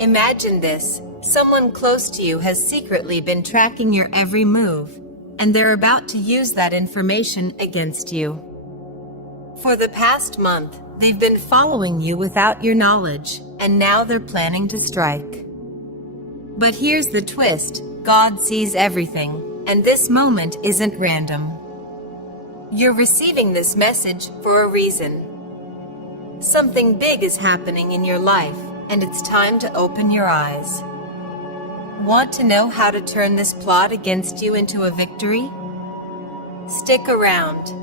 Imagine this. Someone close to you has secretly been tracking your every move, and they're about to use that information against you. For the past month, they've been following you without your knowledge, and now they're planning to strike. But here's the twist: God sees everything, and this moment isn't random. You're receiving this message for a reason. Something big is happening in your life, and it's time to open your eyes. Want to know how to turn this plot against you into a victory? Stick around.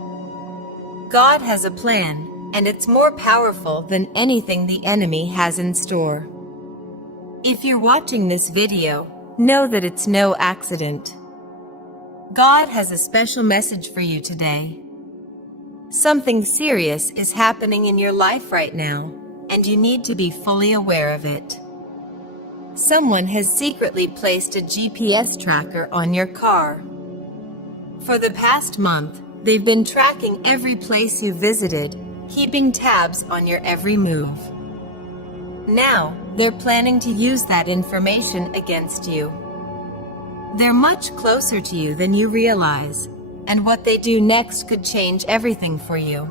God has a plan, and it's more powerful than anything the enemy has in store. If you're watching this video, know that it's no accident. God has a special message for you today. Something serious is happening in your life right now, and you need to be fully aware of it. Someone has secretly placed a GPS tracker on your car. For the past month, they've been tracking every place you visited, keeping tabs on your every move. Now, they're planning to use that information against you. They're much closer to you than you realize, and what they do next could change everything for you.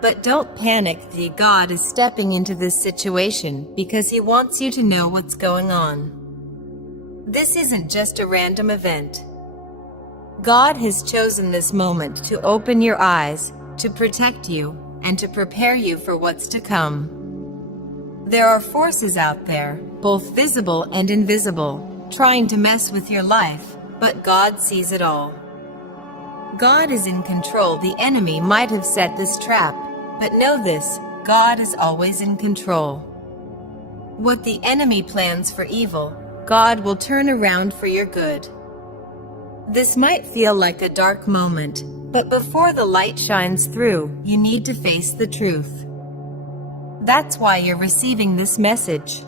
But don't panic. God is stepping into this situation because He wants you to know what's going on. This isn't just a random event. God has chosen this moment to open your eyes, to protect you, and to prepare you for what's to come. There are forces out there, both visible and invisible, trying to mess with your life, but God sees it all. God is in control. The enemy might have set this trap, but know this: God is always in control. What the enemy plans for evil, God will turn around for your good. This might feel like a dark moment, but before the light shines through, you need to face the truth. That's why you're receiving this message.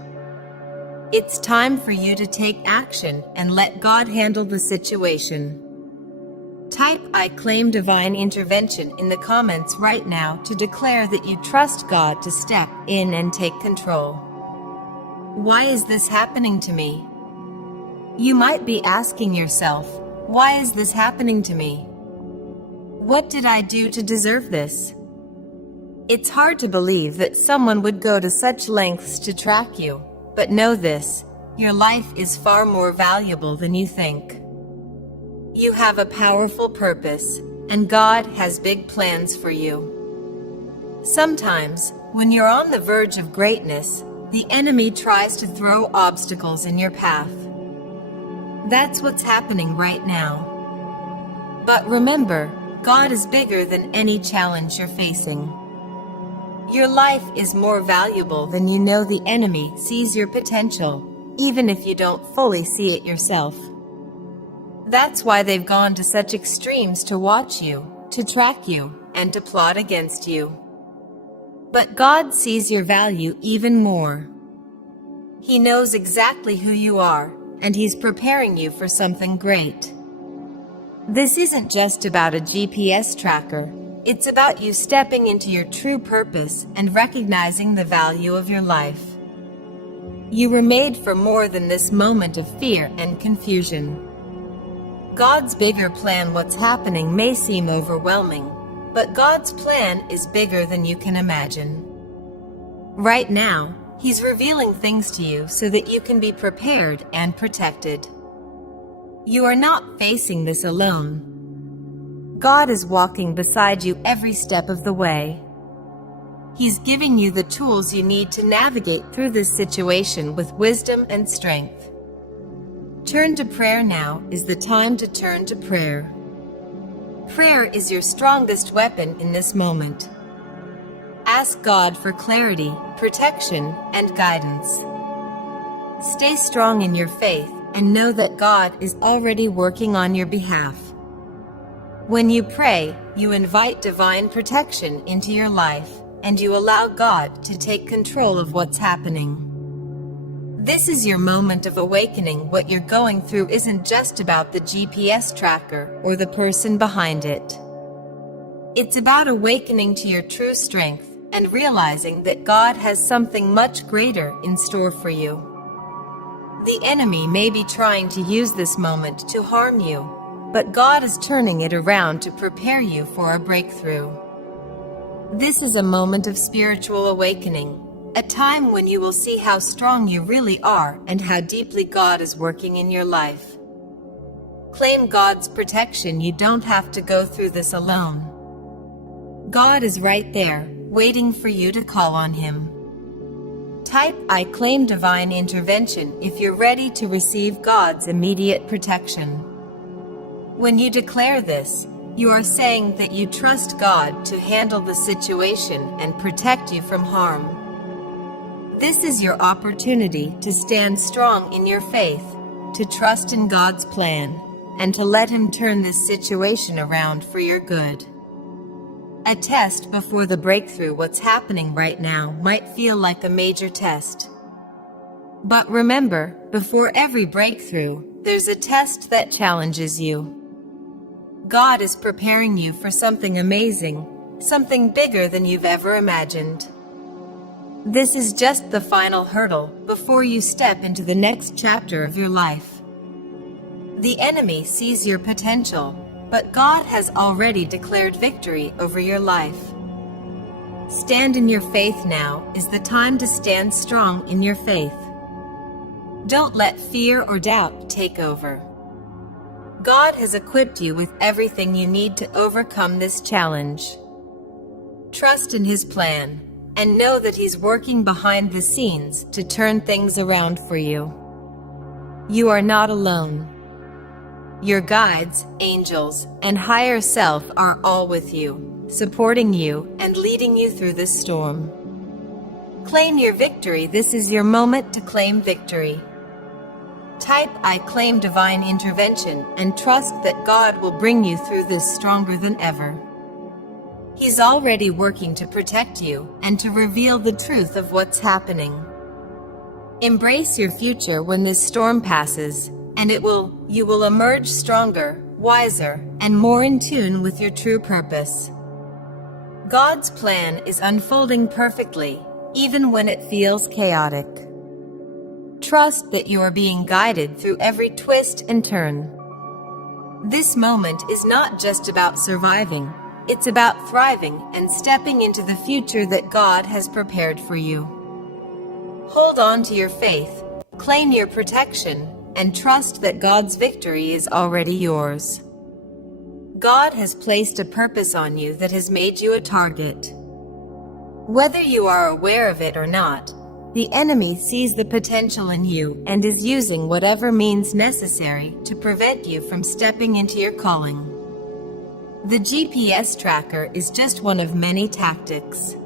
It's time for you to take action and let God handle the situation. Type "I claim divine intervention" in the comments right now to declare that you trust God to step in and take control. Why is this happening to me? You might be asking yourself, why is this happening to me? What did I do to deserve this? It's hard to believe that someone would go to such lengths to track you, but know this: your life is far more valuable than you think. You have a powerful purpose, and God has big plans for you. Sometimes, when you're on the verge of greatness, the enemy tries to throw obstacles in your path. That's what's happening right now. But remember, God is bigger than any challenge you're facing. Your life is more valuable than you know. The enemy sees your potential, even if you don't fully see it yourself. That's why they've gone to such extremes to watch you, to track you, and to plot against you. But God sees your value even more. He knows exactly who you are, and He's preparing you for something great. This isn't just about a GPS tracker. It's about you stepping into your true purpose and recognizing the value of your life. You were made for more than this moment of fear and confusion. God's bigger plan. What's happening may seem overwhelming, but God's plan is bigger than you can imagine. Right now, He's revealing things to you so that you can be prepared and protected. You are not facing this alone. God is walking beside you every step of the way. He's giving you the tools you need to navigate through this situation with wisdom and strength. Turn to prayer. Now is the time to turn to prayer. Prayer is your strongest weapon in this moment. Ask God for clarity, protection, and guidance. Stay strong in your faith and know that God is already working on your behalf. When you pray, you invite divine protection into your life, and you allow God to take control of what's happening. This is your moment of awakening. What you're going through isn't just about the GPS tracker or the person behind it. It's about awakening to your true strength, and realizing that God has something much greater in store for you. The enemy may be trying to use this moment to harm you, but God is turning it around to prepare you for a breakthrough. This is a moment of spiritual awakening, a time when you will see how strong you really are and how deeply God is working in your life. Claim God's protection. You don't have to go through this alone. God is right there, waiting for you to call on Him. Type "I claim divine intervention" if you're ready to receive God's immediate protection. When you declare this, you are saying that you trust God to handle the situation and protect you from harm. This is your opportunity to stand strong in your faith, to trust in God's plan, and to let Him turn this situation around for your good. A test before the breakthrough. What's happening right now might feel like a major test. But remember, before every breakthrough, there's a test that challenges you. God is preparing you for something amazing, something bigger than you've ever imagined. This is just the final hurdle before you step into the next chapter of your life. The enemy sees your potential, but God has already declared victory over your life. Stand in your faith. Now is the time to stand strong in your faith. Don't let fear or doubt take over. God has equipped you with everything you need to overcome this challenge. Trust in His plan, and know that He's working behind the scenes to turn things around for you. You are not alone. Your guides, angels, and higher self are all with you, supporting you and leading you through this storm. Claim your victory. This is your moment to claim victory. Type "I claim divine intervention" and trust that God will bring you through this stronger than ever. He's already working to protect you and to reveal the truth of what's happening. Embrace your future when this storm passes, and you will emerge stronger, wiser, and more in tune with your true purpose. God's plan is unfolding perfectly, even when it feels chaotic. Trust that you are being guided through every twist and turn. This moment is not just about surviving, it's about thriving and stepping into the future that God has prepared for you. Hold on to your faith, claim your protection, and trust that God's victory is already yours. God has placed a purpose on you that has made you a target. Whether you are aware of it or not, the enemy sees the potential in you and is using whatever means necessary to prevent you from stepping into your calling. The GPS tracker is just one of many tactics.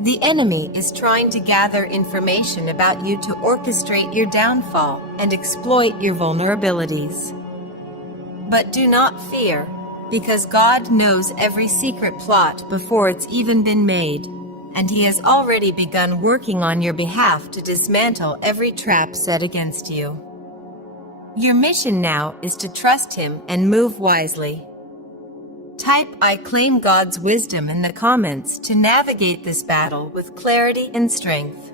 The enemy is trying to gather information about you to orchestrate your downfall and exploit your vulnerabilities. But do not fear, because God knows every secret plot before it's even been made, and He has already begun working on your behalf to dismantle every trap set against you. Your mission now is to trust Him and move wisely. Type "I claim God's wisdom" in the comments to navigate this battle with clarity and strength.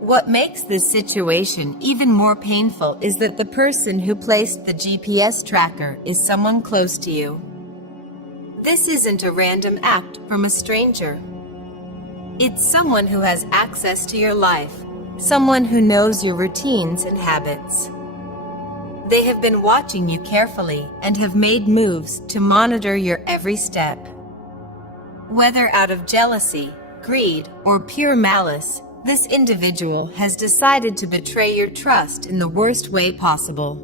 What makes this situation even more painful is that the person who placed the GPS tracker is someone close to you. This isn't a random act from a stranger. It's someone who has access to your life, someone who knows your routines and habits. They have been watching you carefully and have made moves to monitor your every step. Whether out of jealousy, greed, or pure malice, this individual has decided to betray your trust in the worst way possible.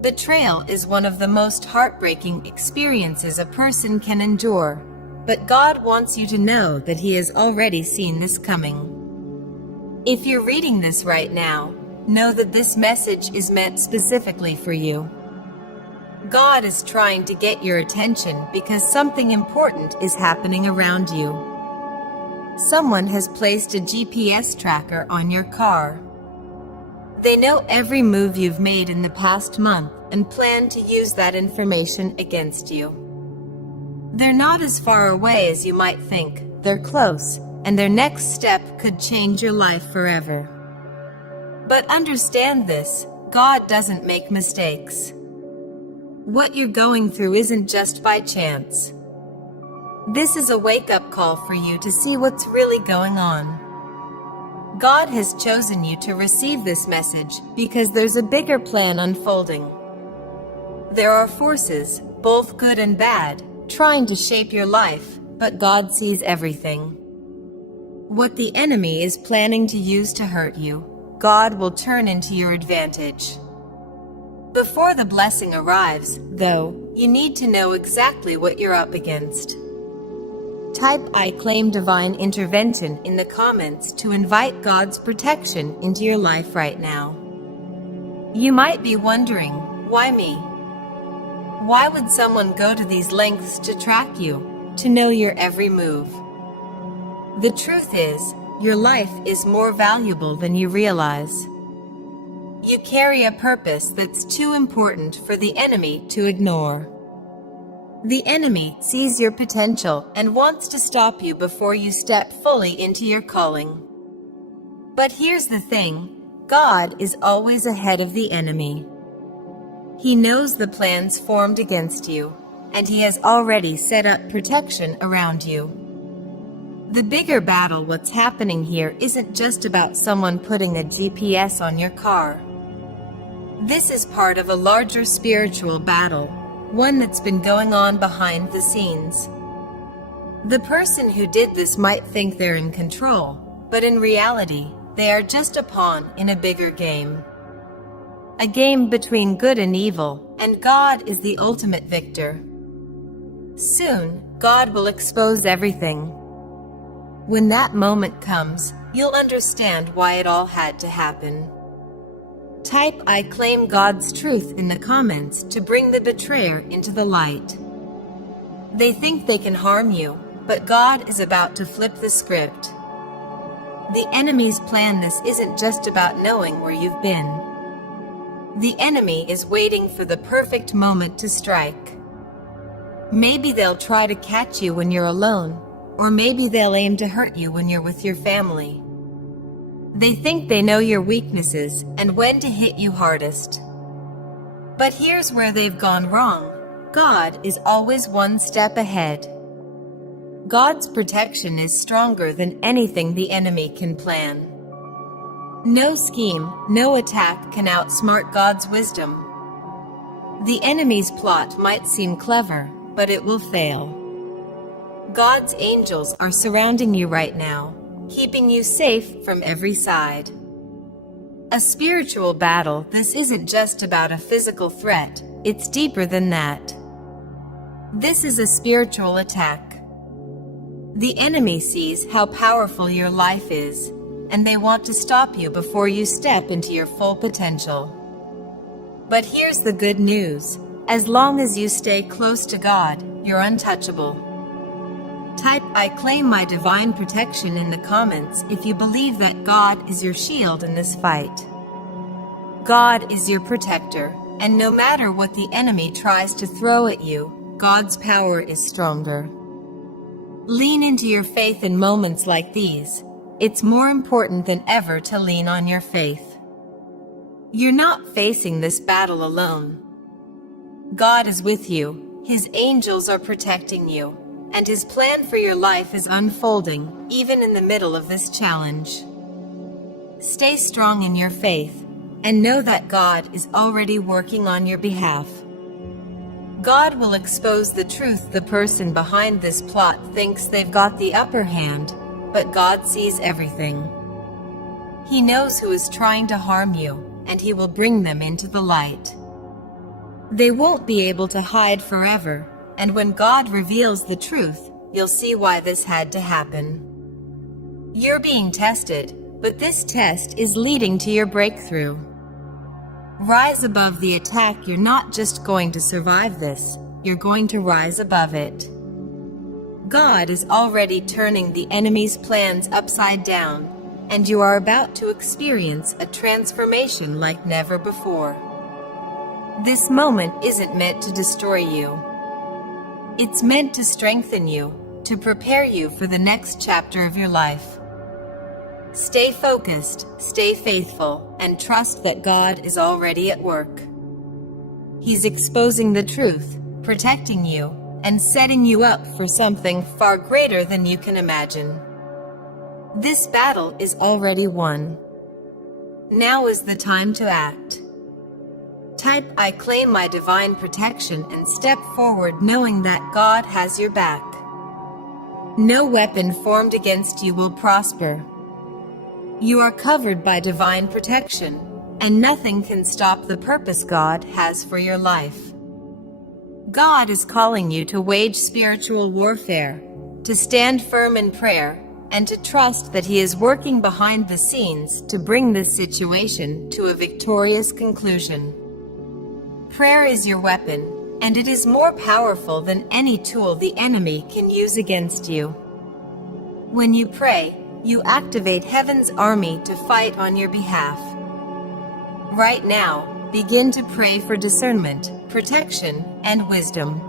Betrayal is one of the most heartbreaking experiences a person can endure, but God wants you to know that He has already seen this coming. If you're reading this right now, know that this message is meant specifically for you. God is trying to get your attention because something important is happening around you. Someone has placed a GPS tracker on your car. They know every move you've made in the past month and plan to use that information against you. They're not as far away as you might think, they're close, and their next step could change your life forever. But understand this, God doesn't make mistakes. What you're going through isn't just by chance. This is a wake-up call for you to see what's really going on. God has chosen you to receive this message because there's a bigger plan unfolding. There are forces, both good and bad, trying to shape your life, but God sees everything. What the enemy is planning to use to hurt you, God will turn into your advantage. Before the blessing arrives, though, you need to know exactly what you're up against. Type "I claim divine intervention" in the comments to invite God's protection into your life right now. You might be wondering, why me? Why would someone go to these lengths to track you, to know your every move? The truth is, your life is more valuable than you realize. You carry a purpose that's too important for the enemy to ignore. The enemy sees your potential and wants to stop you before you step fully into your calling. But here's the thing, God is always ahead of the enemy. He knows the plans formed against you, and He has already set up protection around you. The bigger battle what's happening here isn't just about someone putting a GPS on your car. This is part of a larger spiritual battle, one that's been going on behind the scenes. The person who did this might think they're in control, but in reality, they are just a pawn in a bigger game. A game between good and evil, and God is the ultimate victor. Soon, God will expose everything. When that moment comes, you'll understand why it all had to happen. Type "I claim God's truth" in the comments to bring the betrayer into the light. They think they can harm you, but God is about to flip the script. The enemy's plan this isn't just about knowing where you've been. The enemy is waiting for the perfect moment to strike. Maybe they'll try to catch you when you're alone, or maybe they'll aim to hurt you when you're with your family. They think they know your weaknesses and when to hit you hardest. But here's where they've gone wrong. God is always one step ahead. God's protection is stronger than anything the enemy can plan. No scheme, no attack can outsmart God's wisdom. The enemy's plot might seem clever, but it will fail. God's angels are surrounding you right now, keeping you safe from every side. A spiritual battle, this isn't just about a physical threat, it's deeper than that. This is a spiritual attack. The enemy sees how powerful your life is, and they want to stop you before you step into your full potential. But here's the good news. As long as you stay close to God, you're untouchable. Type "I claim my divine protection" in the comments if you believe that God is your shield in this fight. God is your protector, and no matter what the enemy tries to throw at you, God's power is stronger. Lean into your faith in moments like these. It's more important than ever to lean on your faith. You're not facing this battle alone. God is with you, His angels are protecting you, and His plan for your life is unfolding, even in the middle of this challenge. Stay strong in your faith, and know that God is already working on your behalf. God will expose the truth. The person behind this plot thinks they've got the upper hand, but God sees everything. He knows who is trying to harm you, and He will bring them into the light. They won't be able to hide forever, and when God reveals the truth, you'll see why this had to happen. You're being tested, but this test is leading to your breakthrough. Rise above the attack. You're not just going to survive this, you're going to rise above it. God is already turning the enemy's plans upside down, and you are about to experience a transformation like never before. This moment isn't meant to destroy you. It's meant to strengthen you, to prepare you for the next chapter of your life. Stay focused, stay faithful, and trust that God is already at work. He's exposing the truth, protecting you, and setting you up for something far greater than you can imagine. This battle is already won. Now is the time to act. Type "I claim my divine protection" and step forward knowing that God has your back. No weapon formed against you will prosper. You are covered by divine protection, and nothing can stop the purpose God has for your life. God is calling you to wage spiritual warfare, to stand firm in prayer, and to trust that He is working behind the scenes to bring this situation to a victorious conclusion. Prayer is your weapon, and it is more powerful than any tool the enemy can use against you. When you pray, you activate heaven's army to fight on your behalf. Right now, begin to pray for discernment, protection, and wisdom.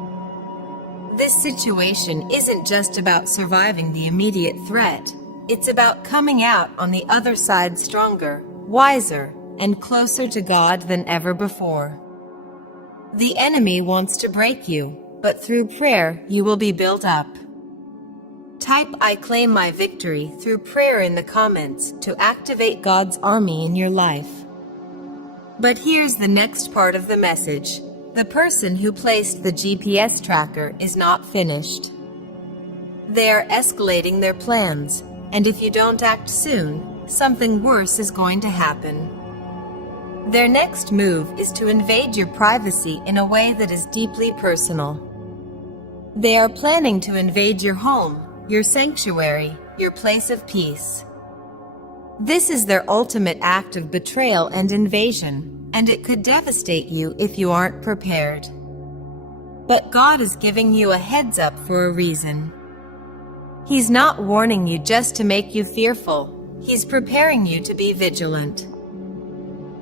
This situation isn't just about surviving the immediate threat. It's about coming out on the other side stronger, wiser, and closer to God than ever before. The enemy wants to break you, but through prayer you will be built up. Type "I claim my victory" through prayer in the comments to activate God's army in your life. But here's the next part of the message. The person who placed the GPS tracker is not finished. They are escalating their plans, and if you don't act soon, something worse is going to happen. Their next move is to invade your privacy in a way that is deeply personal. They are planning to invade your home, your sanctuary, your place of peace. This is their ultimate act of betrayal and invasion, and it could devastate you if you aren't prepared. But God is giving you a heads up for a reason. He's not warning you just to make you fearful. He's preparing you to be vigilant.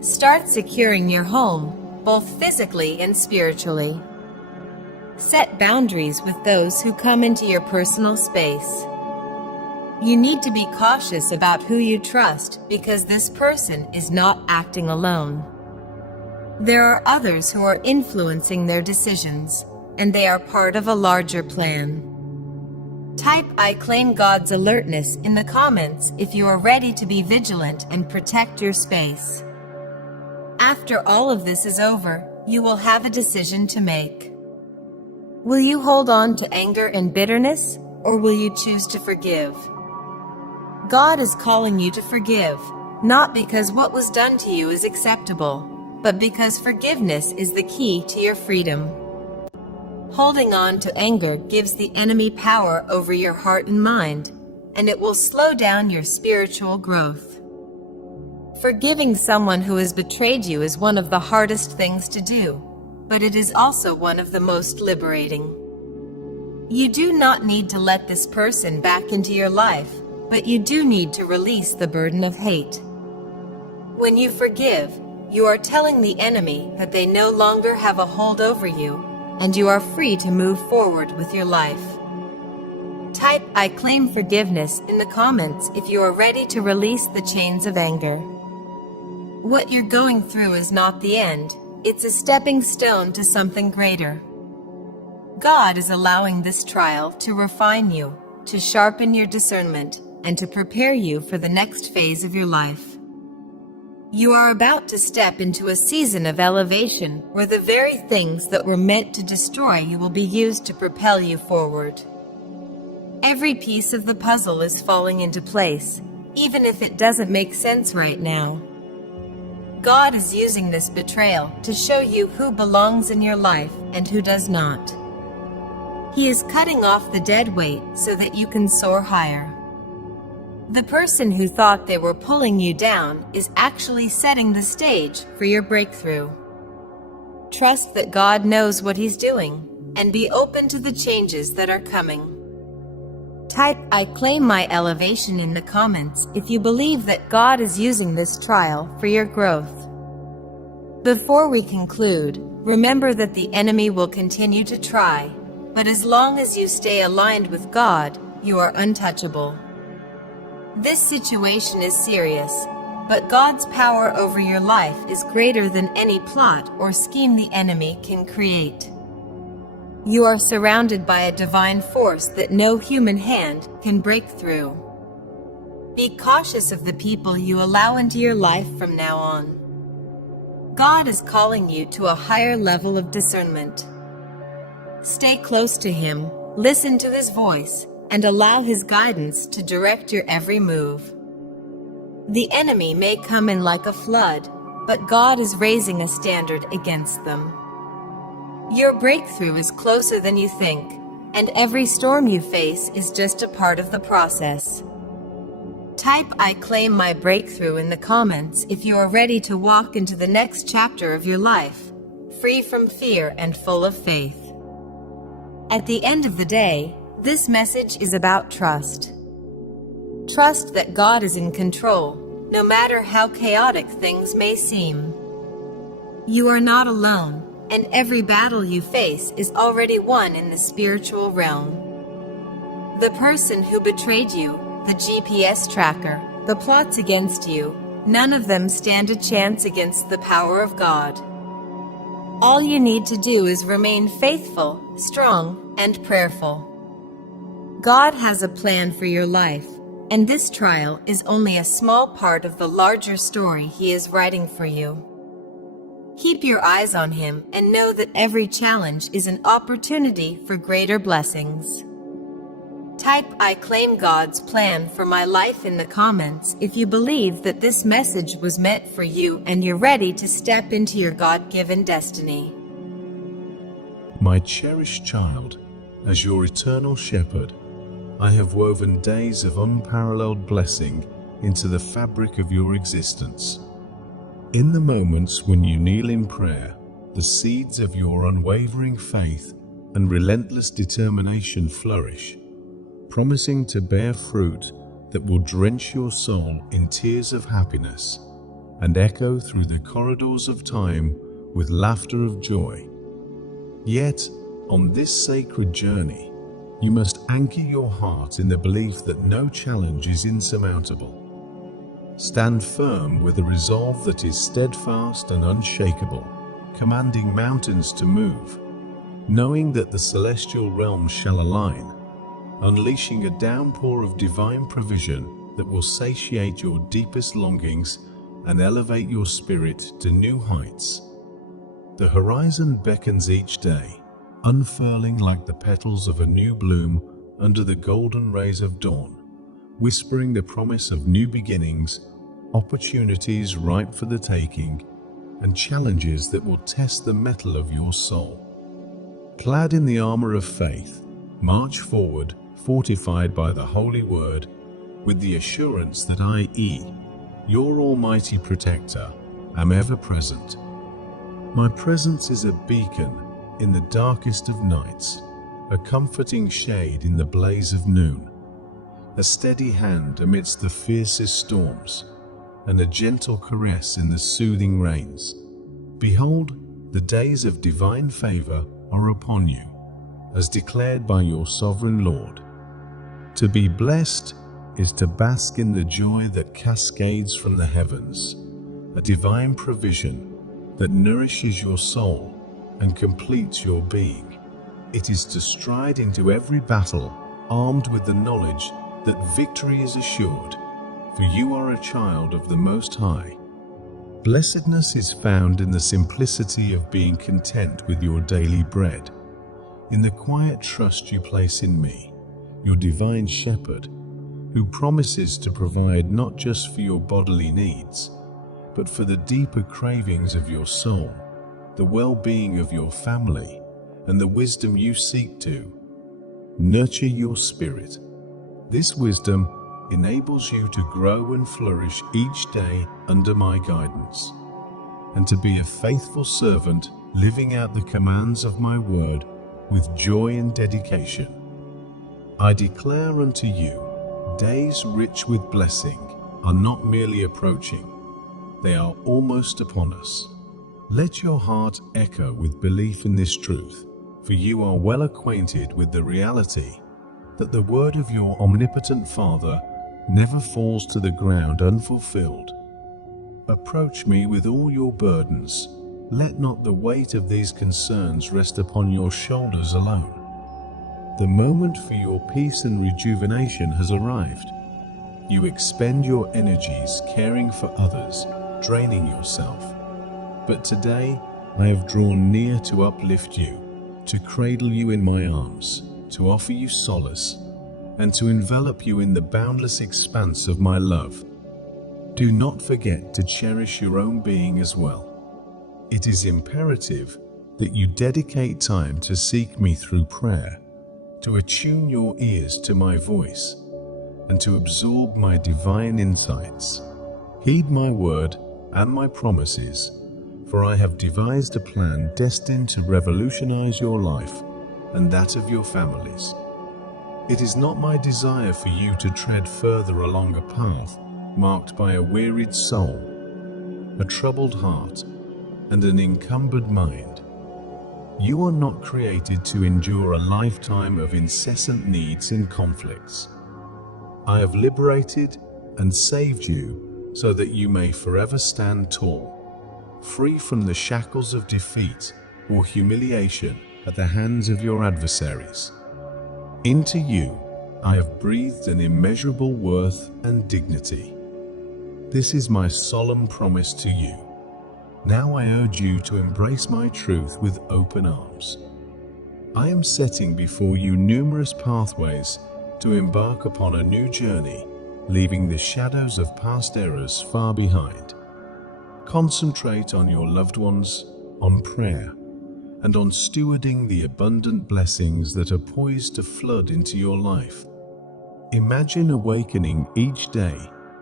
Start securing your home, both physically and spiritually. Set boundaries with those who come into your personal space. You need to be cautious about who you trust because this person is not acting alone. There are others who are influencing their decisions, and they are part of a larger plan. Type "I claim God's alertness" in the comments if you are ready to be vigilant and protect your space. After all of this is over, you will have a decision to make. Will you hold on to anger and bitterness, or will you choose to forgive? God is calling you to forgive, not because what was done to you is acceptable, but because forgiveness is the key to your freedom. Holding on to anger gives the enemy power over your heart and mind, and it will slow down your spiritual growth. Forgiving someone who has betrayed you is one of the hardest things to do, but it is also one of the most liberating. You do not need to let this person back into your life, but you do need to release the burden of hate. When you forgive, you are telling the enemy that they no longer have a hold over you, and you are free to move forward with your life. Type "I claim forgiveness" in the comments if you are ready to release the chains of anger. What you're going through is not the end. It's a stepping stone to something greater. God is allowing this trial to refine you, to sharpen your discernment, and to prepare you for the next phase of your life. You are about to step into a season of elevation where the very things that were meant to destroy you will be used to propel you forward. Every piece of the puzzle is falling into place, even if it doesn't make sense right now. God is using this betrayal to show you who belongs in your life and who does not. He is cutting off the dead weight so that you can soar higher. The person who thought they were pulling you down is actually setting the stage for your breakthrough. Trust that God knows what He's doing, and be open to the changes that are coming. Type "I claim my elevation" in the comments if you believe that God is using this trial for your growth. Before we conclude, remember that the enemy will continue to try, But as long as you stay aligned with God, you are untouchable. This situation is serious, but God's power over your life is greater than any plot or scheme the enemy can create. You are surrounded by a divine force that no human hand can break through. Be cautious of the people you allow into your life from now on. God is calling you to a higher level of discernment. Stay close to Him, listen to His voice, and allow His guidance to direct your every move. The enemy may come in like a flood, but God is raising a standard against them. Your breakthrough is closer than you think, and every storm you face is just a part of the process. Type "I claim my breakthrough" in the comments if you are ready to walk into the next chapter of your life, free from fear and full of faith. At the end of the day, this message is about trust. Trust that God is in control, no matter how chaotic things may seem. You are not alone, and every battle you face is already won in the spiritual realm. The person who betrayed you, the GPS tracker, the plots against you, none of them stand a chance against the power of God. All you need to do is remain faithful, strong, and prayerful. God has a plan for your life, and this trial is only a small part of the larger story He is writing for you. Keep your eyes on Him and know that every challenge is an opportunity for greater blessings. Type "I claim God's plan for my life" in the comments if you believe that this message was meant for you and you're ready to step into your God-given destiny. My cherished child, as your eternal shepherd, I have woven days of unparalleled blessing into the fabric of your existence. In the moments when you kneel in prayer, the seeds of your unwavering faith and relentless determination flourish, promising to bear fruit that will drench your soul in tears of happiness and echo through the corridors of time with laughter of joy. Yet, on this sacred journey, you must anchor your heart in the belief that no challenge is insurmountable. Stand firm with a resolve that is steadfast and unshakable, commanding mountains to move, knowing that the celestial realms shall align, unleashing a downpour of divine provision that will satiate your deepest longings and elevate your spirit to new heights. The horizon beckons each day, unfurling like the petals of a new bloom under the golden rays of dawn, whispering the promise of new beginnings, opportunities ripe for the taking, and challenges that will test the mettle of your soul. Clad in the armor of faith, march forward, fortified by the Holy Word, with the assurance that I, your Almighty Protector, am ever present. My presence is a beacon in the darkest of nights, a comforting shade in the blaze of noon, a steady hand amidst the fiercest storms, and a gentle caress in the soothing rains. Behold, the days of divine favor are upon you, as declared by your sovereign Lord. To be blessed is to bask in the joy that cascades from the heavens, a divine provision that nourishes your soul and completes your being. It is to stride into every battle armed with the knowledge that victory is assured, for you are a child of the Most High. Blessedness is found in the simplicity of being content with your daily bread, in the quiet trust you place in me, your divine shepherd, who promises to provide not just for your bodily needs, but for the deeper cravings of your soul, the well-being of your family, and the wisdom you seek to nurture your spirit. This wisdom enables you to grow and flourish each day under my guidance, and to be a faithful servant living out the commands of my word with joy and dedication. I declare unto you, days rich with blessing are not merely approaching, they are almost upon us. Let your heart echo with belief in this truth, for you are well acquainted with the reality that the word of your omnipotent Father never falls to the ground unfulfilled. Approach me with all your burdens. Let not the weight of these concerns rest upon your shoulders alone. The moment for your peace and rejuvenation has arrived. You expend your energies caring for others, draining yourself. But today, I have drawn near to uplift you, to cradle you in my arms, to offer you solace, and to envelop you in the boundless expanse of my love. Do not forget to cherish your own being as well. It is imperative that you dedicate time to seek me through prayer, to attune your ears to my voice, and to absorb my divine insights. Heed my word and my promises, for I have devised a plan destined to revolutionize your life and that of your families. It is not my desire for you to tread further along a path marked by a wearied soul, a troubled heart, and an encumbered mind. You are not created to endure a lifetime of incessant needs and conflicts. I have liberated and saved you so that you may forever stand tall, free from the shackles of defeat or humiliation at the hands of your adversaries. Into you, I have breathed an immeasurable worth and dignity. This is my solemn promise to you. Now I urge you to embrace my truth with open arms. I am setting before you numerous pathways to embark upon a new journey, leaving the shadows of past errors far behind. Concentrate on your loved ones, on prayer, and on stewarding the abundant blessings that are poised to flood into your life. Imagine awakening each day,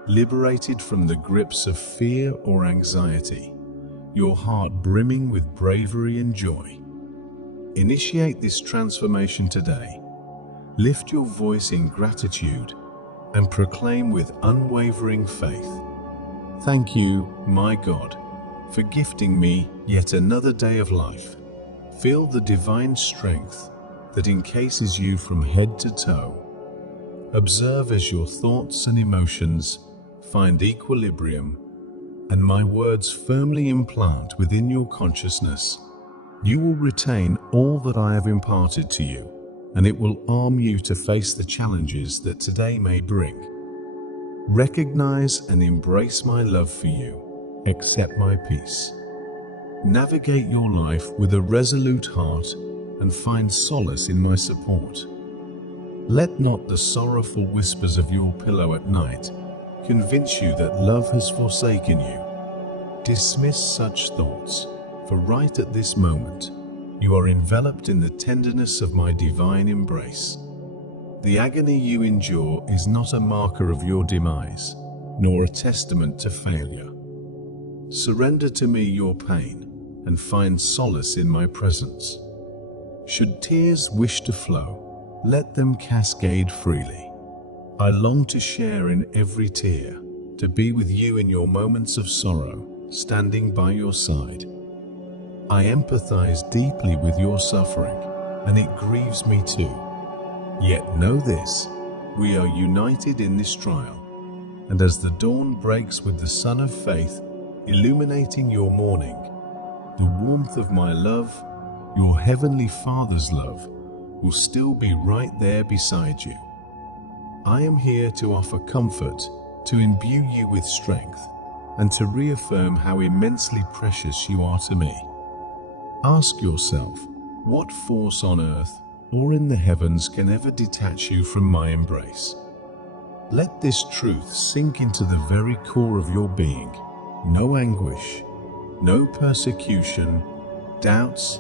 liberated from the grips of fear or anxiety, your heart brimming with bravery and joy. Initiate this transformation today. Lift your voice in gratitude and proclaim with unwavering faith, "Thank you, my God, for gifting me yet another day of life." Feel the divine strength that encases you from head to toe. Observe as your thoughts and emotions find equilibrium, and my words firmly implant within your consciousness. You will retain all that I have imparted to you, and it will arm you to face the challenges that today may bring. Recognize and embrace my love for you. Accept my peace. Navigate your life with a resolute heart and find solace in my support. Let not the sorrowful whispers of your pillow at night convince you that love has forsaken you. Dismiss such thoughts, for right at this moment, you are enveloped in the tenderness of my divine embrace. The agony you endure is not a marker of your demise, nor a testament to failure. Surrender to me your pain and find solace in my presence. Should tears wish to flow, let them cascade freely. I long to share in every tear, to be with you in your moments of sorrow, standing by your side. I empathize deeply with your suffering, and it grieves me too. Yet know this, we are united in this trial, and as the dawn breaks with the sun of faith illuminating your morning, the warmth of my love, your heavenly Father's love, will still be right there beside you. I am here to offer comfort, to imbue you with strength, and to reaffirm how immensely precious you are to me. Ask yourself, what force on earth or in the heavens can ever detach you from my embrace? Let this truth sink into the very core of your being. No anguish, no persecution, doubts,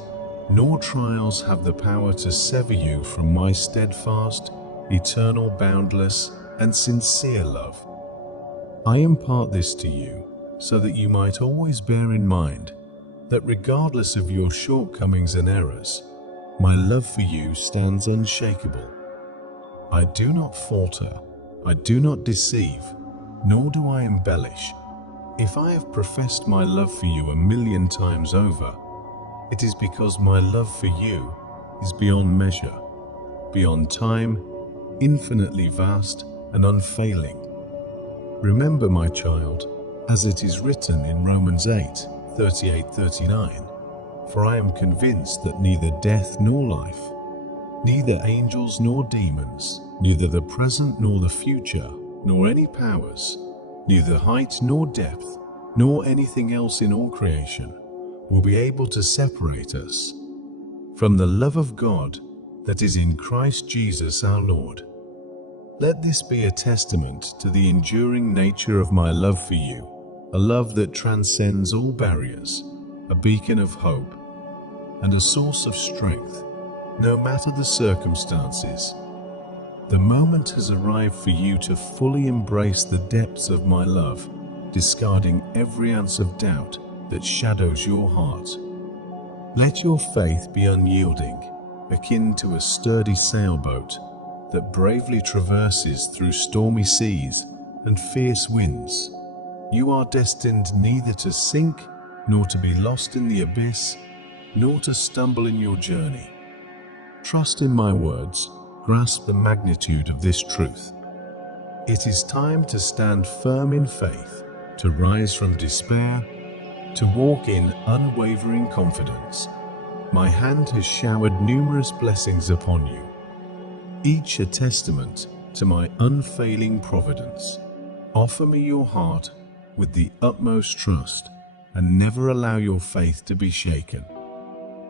nor trials have the power to sever you from my steadfast, eternal, boundless, and sincere love. I impart this to you so that you might always bear in mind that regardless of your shortcomings and errors, my love for you stands unshakable. I do not falter, I do not deceive, nor do I embellish. If I have professed my love for you 1,000,000 times over, it is because my love for you is beyond measure, beyond time, infinitely vast and unfailing. Remember, my child, as it is written in Romans 8:38-39, for I am convinced that neither death nor life, neither angels nor demons, neither the present nor the future, nor any powers, neither height nor depth, nor anything else in all creation, will be able to separate us from the love of God that is in Christ Jesus our Lord. Let this be a testament to the enduring nature of my love for you, a love that transcends all barriers, a beacon of hope, and a source of strength, no matter the circumstances. The moment has arrived for you to fully embrace the depths of my love, discarding every ounce of doubt that shadows your heart. Let your faith be unyielding, akin to a sturdy sailboat that bravely traverses through stormy seas and fierce winds. You are destined neither to sink, nor to be lost in the abyss, nor to stumble in your journey. Trust in my words, grasp the magnitude of this truth. It is time to stand firm in faith, to rise from despair, to walk in unwavering confidence. My hand has showered numerous blessings upon you, each a testament to my unfailing providence. Offer me your heart with the utmost trust, and never allow your faith to be shaken.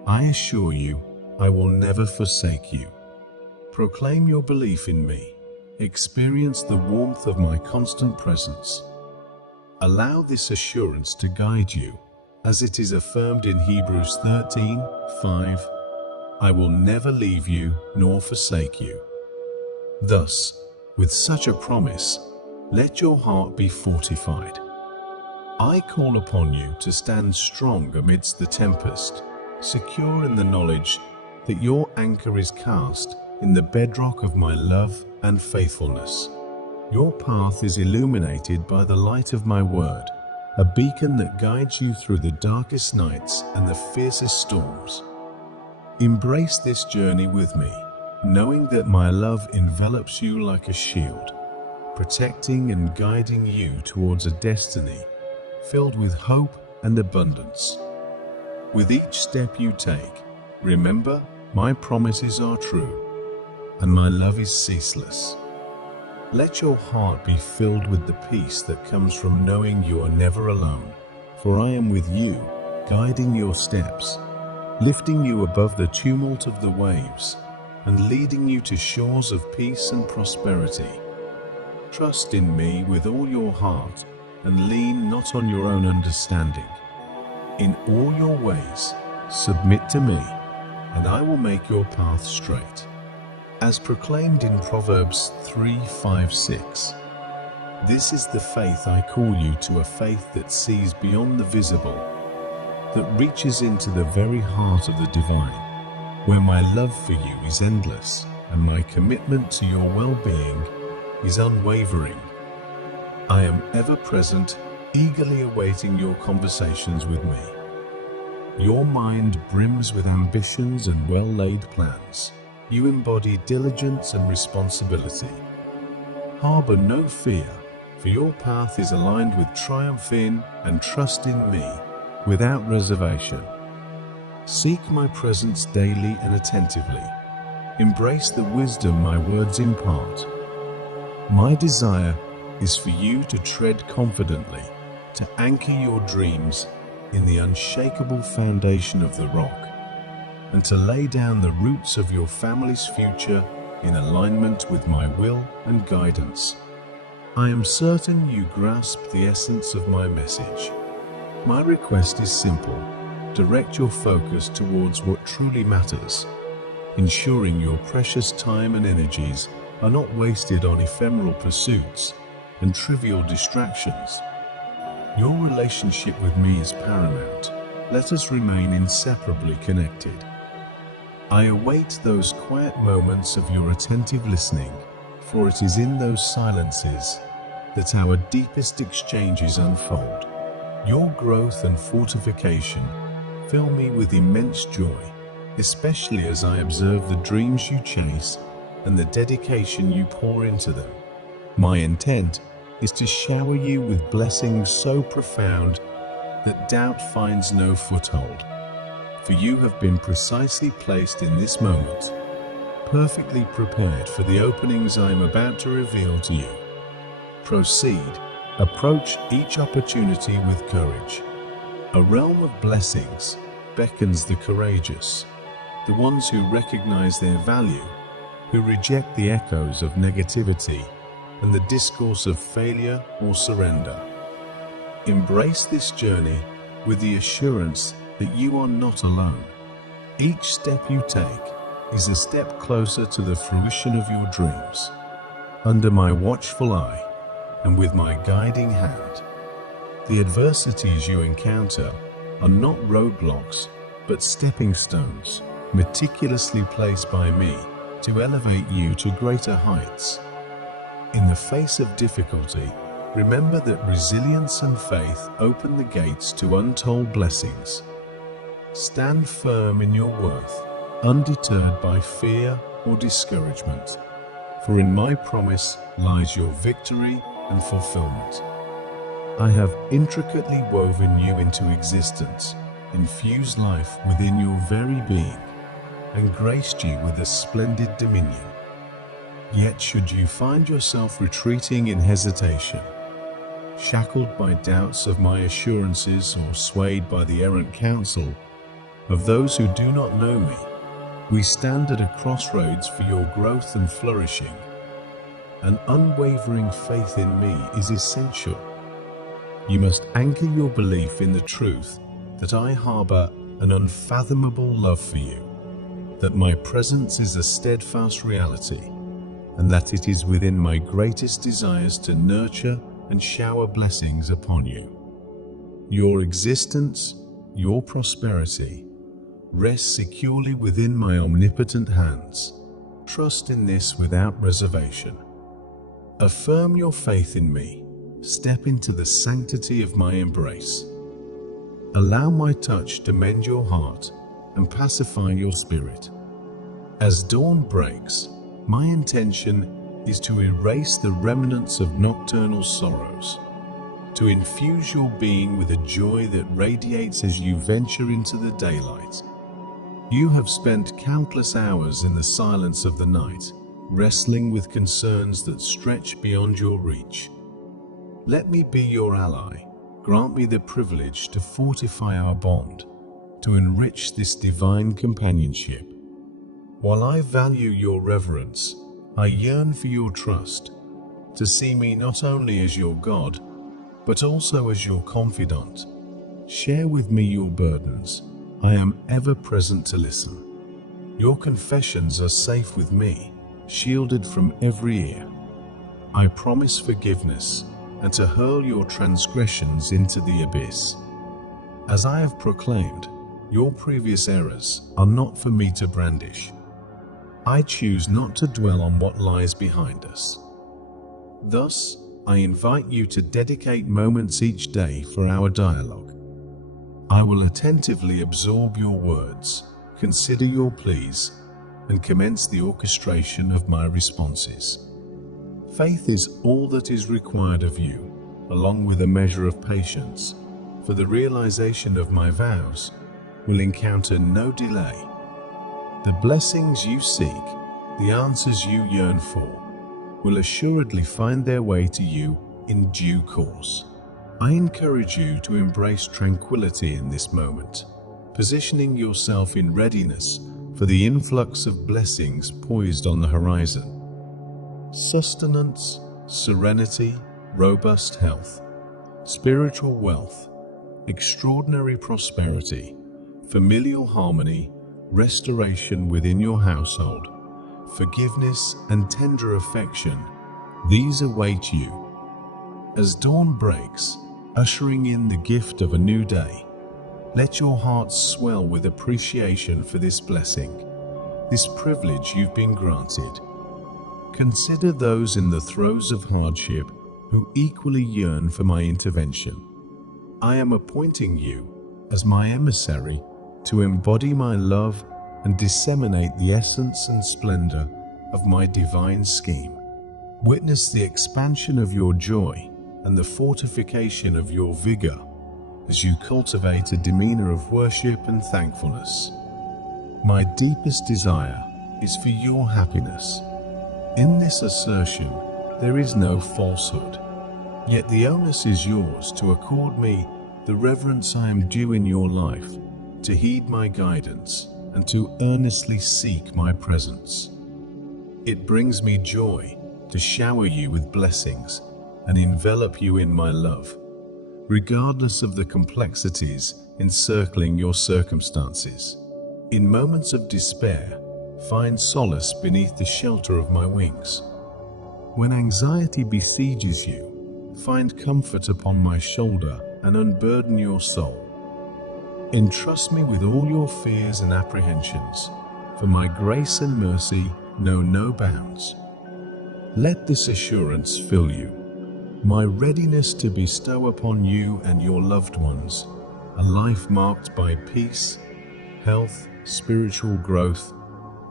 I assure you, I will never forsake you. Proclaim your belief in me. Experience the warmth of my constant presence. Allow this assurance to guide you, as it is affirmed in Hebrews 13:5, I will never leave you nor forsake you. Thus, with such a promise, let your heart be fortified. I call upon you to stand strong amidst the tempest, secure in the knowledge that your anchor is cast in the bedrock of my love and faithfulness. Your path is illuminated by the light of my word, a beacon that guides you through the darkest nights and the fiercest storms. Embrace this journey with me, knowing that my love envelops you like a shield, protecting and guiding you towards a destiny filled with hope and abundance. With each step you take, remember, my promises are true, and my love is ceaseless. Let your heart be filled with the peace that comes from knowing you are never alone, for I am with you, guiding your steps, lifting you above the tumult of the waves, and leading you to shores of peace and prosperity. Trust in me with all your heart, and lean not on your own understanding. In all your ways, submit to me, and I will make your path straight. As proclaimed in Proverbs 3:5-6, this is the faith I call you to, a faith that sees beyond the visible, that reaches into the very heart of the divine, where my love for you is endless and my commitment to your well-being is unwavering. I am ever present, eagerly awaiting your conversations with me. Your mind brims with ambitions and well-laid plans. You embody diligence and responsibility. Harbor no fear, for your path is aligned with triumph in and trust in me without reservation. Seek my presence daily and attentively. Embrace the wisdom my words impart. My desire is for you to tread confidently, to anchor your dreams in the unshakable foundation of the rock, and to lay down the roots of your family's future in alignment with my will and guidance. I am certain you grasp the essence of my message. My request is simple: direct your focus towards what truly matters, ensuring your precious time and energies are not wasted on ephemeral pursuits and trivial distractions. Your relationship with me is paramount. Let us remain inseparably connected. I await those quiet moments of your attentive listening, for it is in those silences that our deepest exchanges unfold. Your growth and fortification fill me with immense joy, especially as I observe the dreams you chase and the dedication you pour into them. My intent is to shower you with blessings so profound that doubt finds no foothold. For you have been precisely placed in this moment, perfectly prepared for the openings I am about to reveal to you. Proceed, approach each opportunity with courage. A realm of blessings beckons the courageous, the ones who recognize their value, who reject the echoes of negativity and the discourse of failure or surrender. Embrace this journey with the assurance that you are not alone. Each step you take is a step closer to the fruition of your dreams. Under my watchful eye and with my guiding hand, the adversities you encounter are not roadblocks, but stepping stones, meticulously placed by me to elevate you to greater heights. In the face of difficulty, remember that resilience and faith open the gates to untold blessings. Stand firm in your worth, undeterred by fear or discouragement, for in my promise lies your victory and fulfillment. I have intricately woven you into existence, infused life within your very being, and graced you with a splendid dominion. Yet should you find yourself retreating in hesitation, shackled by doubts of my assurances or swayed by the errant counsel of those who do not know me, we stand at a crossroads for your growth and flourishing. An unwavering faith in me is essential. You must anchor your belief in the truth that I harbor an unfathomable love for you, that my presence is a steadfast reality, and that it is within my greatest desires to nurture and shower blessings upon you. Your existence, your prosperity, rests securely within my omnipotent hands. Trust in this without reservation. Affirm your faith in me. Step into the sanctity of my embrace. Allow my touch to mend your heart and pacify your spirit. As dawn breaks, my intention is to erase the remnants of nocturnal sorrows, to infuse your being with a joy that radiates as you venture into the daylight. You have spent countless hours in the silence of the night, wrestling with concerns that stretch beyond your reach. Let me be your ally. Grant me the privilege to fortify our bond, to enrich this divine companionship. While I value your reverence, I yearn for your trust, to see me not only as your God, but also as your confidant. Share with me your burdens. I am ever present to listen. Your confessions are safe with me, shielded from every ear. I promise forgiveness and to hurl your transgressions into the abyss. As I have proclaimed, your previous errors are not for me to brandish. I choose not to dwell on what lies behind us. Thus, I invite you to dedicate moments each day for our dialogue. I will attentively absorb your words, consider your pleas, and commence the orchestration of my responses. Faith is all that is required of you, along with a measure of patience, for the realization of my vows will encounter no delay. The blessings you seek, the answers you yearn for, will assuredly find their way to you in due course. I encourage you to embrace tranquility in this moment, positioning yourself in readiness for the influx of blessings poised on the horizon. Sustenance, serenity, robust health, spiritual wealth, extraordinary prosperity, familial harmony, restoration within your household, forgiveness and tender affection, these await you. As dawn breaks, ushering in the gift of a new day, let your heart swell with appreciation for this blessing, this privilege you've been granted. Consider those in the throes of hardship who equally yearn for my intervention. I am appointing you as my emissary to embody my love and disseminate the essence and splendor of my divine scheme. Witness the expansion of your joy and the fortification of your vigor as you cultivate a demeanor of worship and thankfulness. My deepest desire is for your happiness. In this assertion, there is no falsehood, yet the onus is yours to accord me the reverence I am due in your life, to heed my guidance, and to earnestly seek my presence. It brings me joy to shower you with blessings and envelop you in my love, regardless of the complexities encircling your circumstances. In moments of despair, find solace beneath the shelter of my wings. When anxiety besieges you, find comfort upon my shoulder and unburden your soul. Entrust me with all your fears and apprehensions, for my grace and mercy know no bounds. Let this assurance fill you, my readiness to bestow upon you and your loved ones a life marked by peace, health, spiritual growth,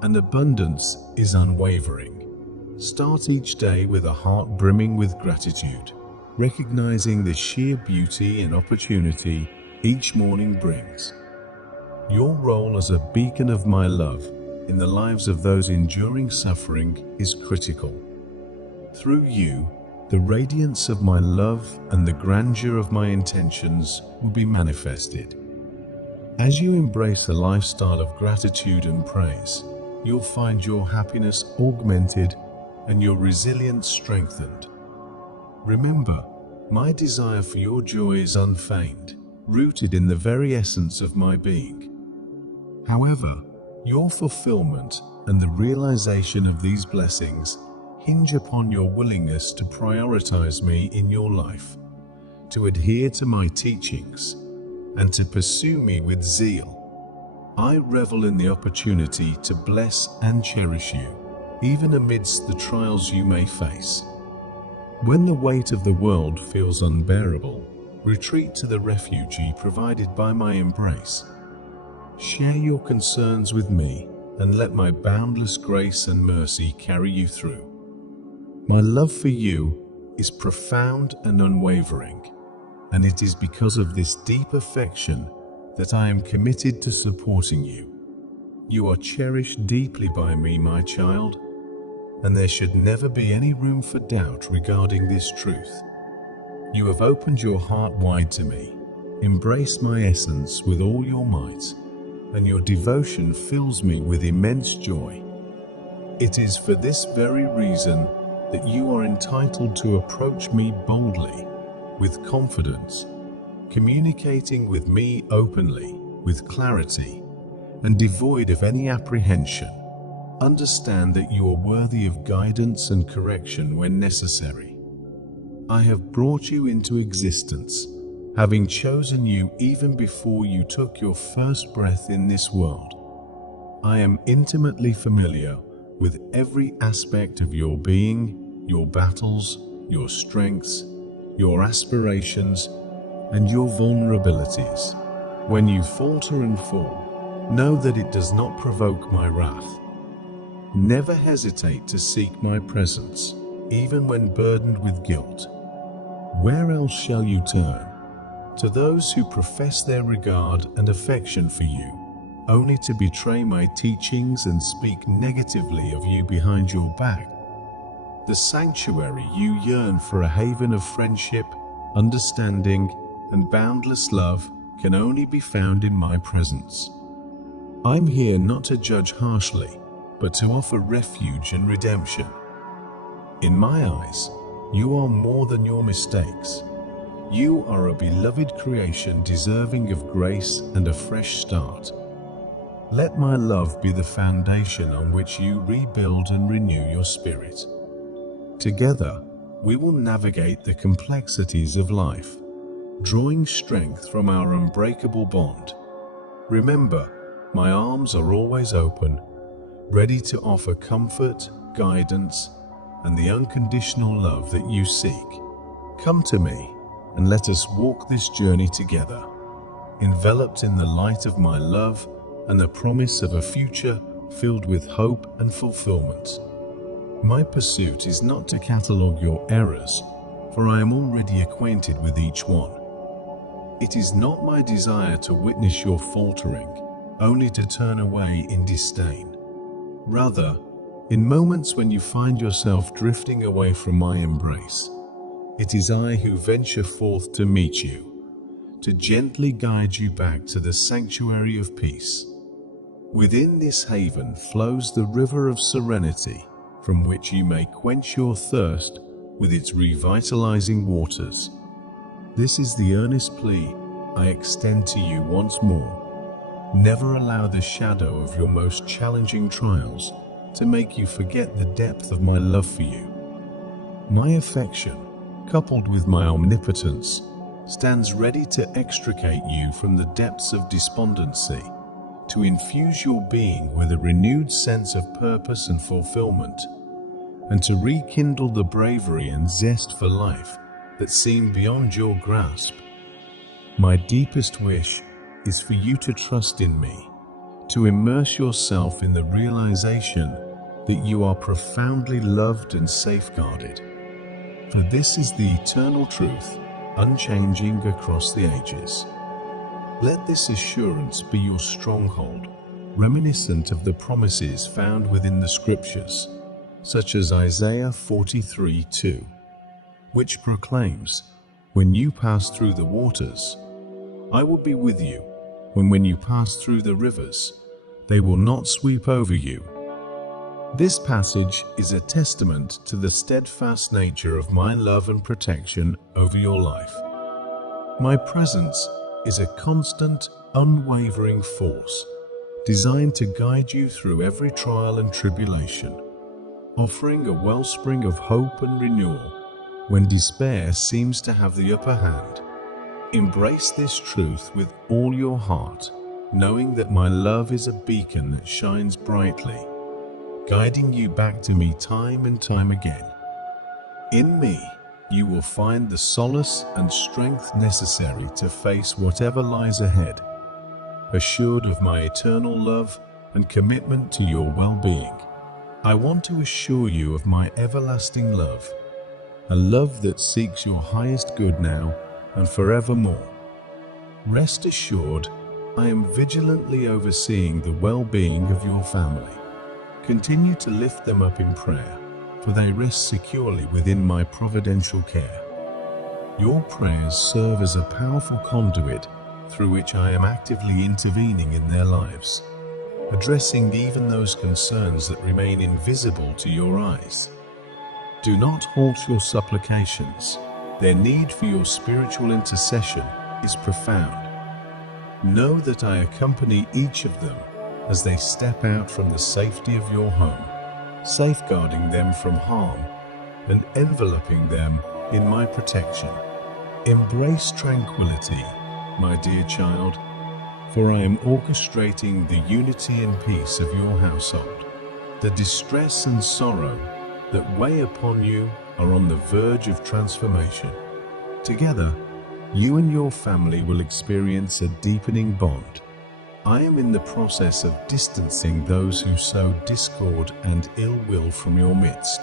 and abundance is unwavering. Start each day with a heart brimming with gratitude, recognizing the sheer beauty and opportunity each morning brings. Your role as a beacon of my love in the lives of those enduring suffering is critical. Through you, the radiance of my love and the grandeur of my intentions will be manifested. As you embrace a lifestyle of gratitude and praise, you'll find your happiness augmented and your resilience strengthened. Remember, my desire for your joy is unfeigned, rooted in the very essence of my being. However, your fulfillment and the realization of these blessings hinge upon your willingness to prioritize me in your life, to adhere to my teachings, and to pursue me with zeal. I revel in the opportunity to bless and cherish you, even amidst the trials you may face. When the weight of the world feels unbearable, retreat to the refuge provided by my embrace. Share your concerns with me and let my boundless grace and mercy carry you through. My love for you is profound and unwavering, and it is because of this deep affection that I am committed to supporting you. You are cherished deeply by me, my child, and there should never be any room for doubt regarding this truth. You have opened your heart wide to me, embraced my essence with all your might, and your devotion fills me with immense joy. It is for this very reason that you are entitled to approach me boldly, with confidence, communicating with me openly, with clarity, and devoid of any apprehension. Understand that you are worthy of guidance and correction when necessary. I have brought you into existence, having chosen you even before you took your first breath in this world. I am intimately familiar with every aspect of your being, your battles, your strengths, your aspirations, and your vulnerabilities. When you falter and fall, know that it does not provoke my wrath. Never hesitate to seek my presence, even when burdened with guilt. Where else shall you turn? To those who profess their regard and affection for you, only to betray my teachings and speak negatively of you behind your back. The sanctuary you yearn for, a haven of friendship, understanding, and boundless love, can only be found in my presence. I'm here not to judge harshly, but to offer refuge and redemption. In my eyes, you are more than your mistakes. You are a beloved creation deserving of grace and a fresh start. Let my love be the foundation on which you rebuild and renew your spirit. Together, we will navigate the complexities of life, drawing strength from our unbreakable bond. Remember, my arms are always open, ready to offer comfort, guidance, and the unconditional love that you seek. Come to me, and let us walk this journey together, enveloped in the light of my love and the promise of a future filled with hope and fulfillment. My pursuit is not to catalogue your errors, for I am already acquainted with each one. It is not my desire to witness your faltering, only to turn away in disdain. Rather, in moments when you find yourself drifting away from my embrace, it is I who venture forth to meet you, to gently guide you back to the sanctuary of peace. Within this haven flows the river of serenity, from which you may quench your thirst with its revitalizing waters. This is the earnest plea I extend to you once more. Never allow the shadow of your most challenging trials to make you forget the depth of my love for you. My affection, coupled with my omnipotence, stands ready to extricate you from the depths of despondency, to infuse your being with a renewed sense of purpose and fulfillment, and to rekindle the bravery and zest for life that seem beyond your grasp. My deepest wish is for you to trust in me, to immerse yourself in the realization that you are profoundly loved and safeguarded. For this is the eternal truth, unchanging across the ages. Let this assurance be your stronghold, reminiscent of the promises found within the scriptures, such as Isaiah 43:2, which proclaims, "When you pass through the waters, I will be with you, when you pass through the rivers, they will not sweep over you." This passage is a testament to the steadfast nature of my love and protection over your life. My presence is a constant, unwavering force, designed to guide you through every trial and tribulation, offering a wellspring of hope and renewal when despair seems to have the upper hand. Embrace this truth with all your heart, knowing that my love is a beacon that shines brightly, guiding you back to me time and time again. In me, you will find the solace and strength necessary to face whatever lies ahead, assured of my eternal love and commitment to your well-being. I want to assure you of my everlasting love, a love that seeks your highest good now and forevermore. Rest assured, I am vigilantly overseeing the well-being of your family. Continue to lift them up in prayer, for they rest securely within my providential care. Your prayers serve as a powerful conduit through which I am actively intervening in their lives, addressing even those concerns that remain invisible to your eyes. Do not halt your supplications. Their need for your spiritual intercession is profound. Know that I accompany each of them as they step out from the safety of your home, safeguarding them from harm and enveloping them in my protection. Embrace tranquility, my dear child, for I am orchestrating the unity and peace of your household. The distress and sorrow that weigh upon you are on the verge of transformation. Together, you and your family will experience a deepening bond. I am in the process of distancing those who sow discord and ill will from your midst.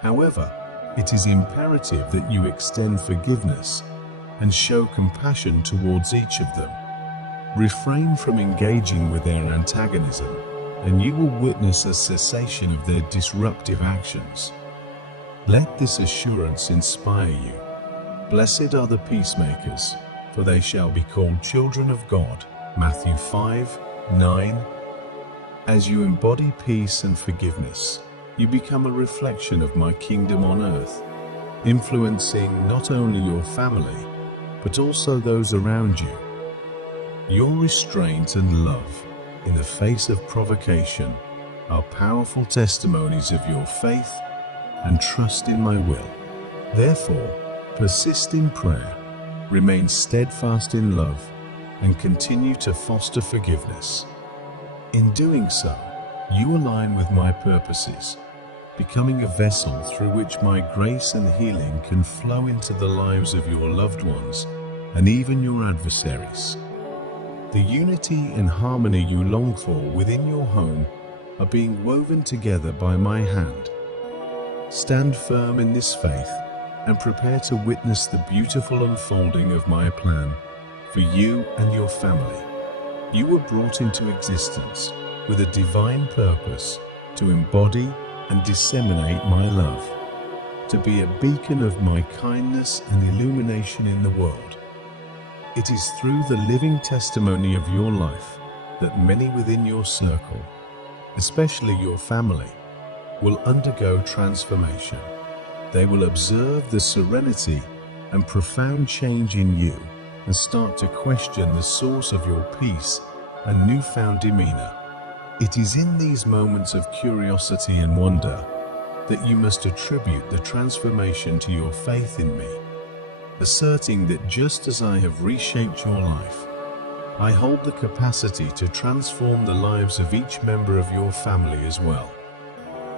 However, it is imperative that you extend forgiveness and show compassion towards each of them. Refrain from engaging with their antagonism, and you will witness a cessation of their disruptive actions. Let this assurance inspire you. Blessed are the peacemakers, for they shall be called children of God. Matthew 5:9. As you embody peace and forgiveness, you become a reflection of my kingdom on earth, influencing not only your family, but also those around you. Your restraint and love in the face of provocation are powerful testimonies of your faith and trust in my will. Therefore, persist in prayer, remain steadfast in love, and continue to foster forgiveness. In doing so, you align with my purposes, becoming a vessel through which my grace and healing can flow into the lives of your loved ones and even your adversaries. The unity and harmony you long for within your home are being woven together by my hand. Stand firm in this faith and prepare to witness the beautiful unfolding of my plan for you and your family. You were brought into existence with a divine purpose to embody and disseminate my love, to be a beacon of my kindness and illumination in the world. It is through the living testimony of your life that many within your circle, especially your family, will undergo transformation. They will observe the serenity and profound change in you and start to question the source of your peace and newfound demeanor. It is in these moments of curiosity and wonder that you must attribute the transformation to your faith in me, asserting that just as I have reshaped your life, I hold the capacity to transform the lives of each member of your family as well.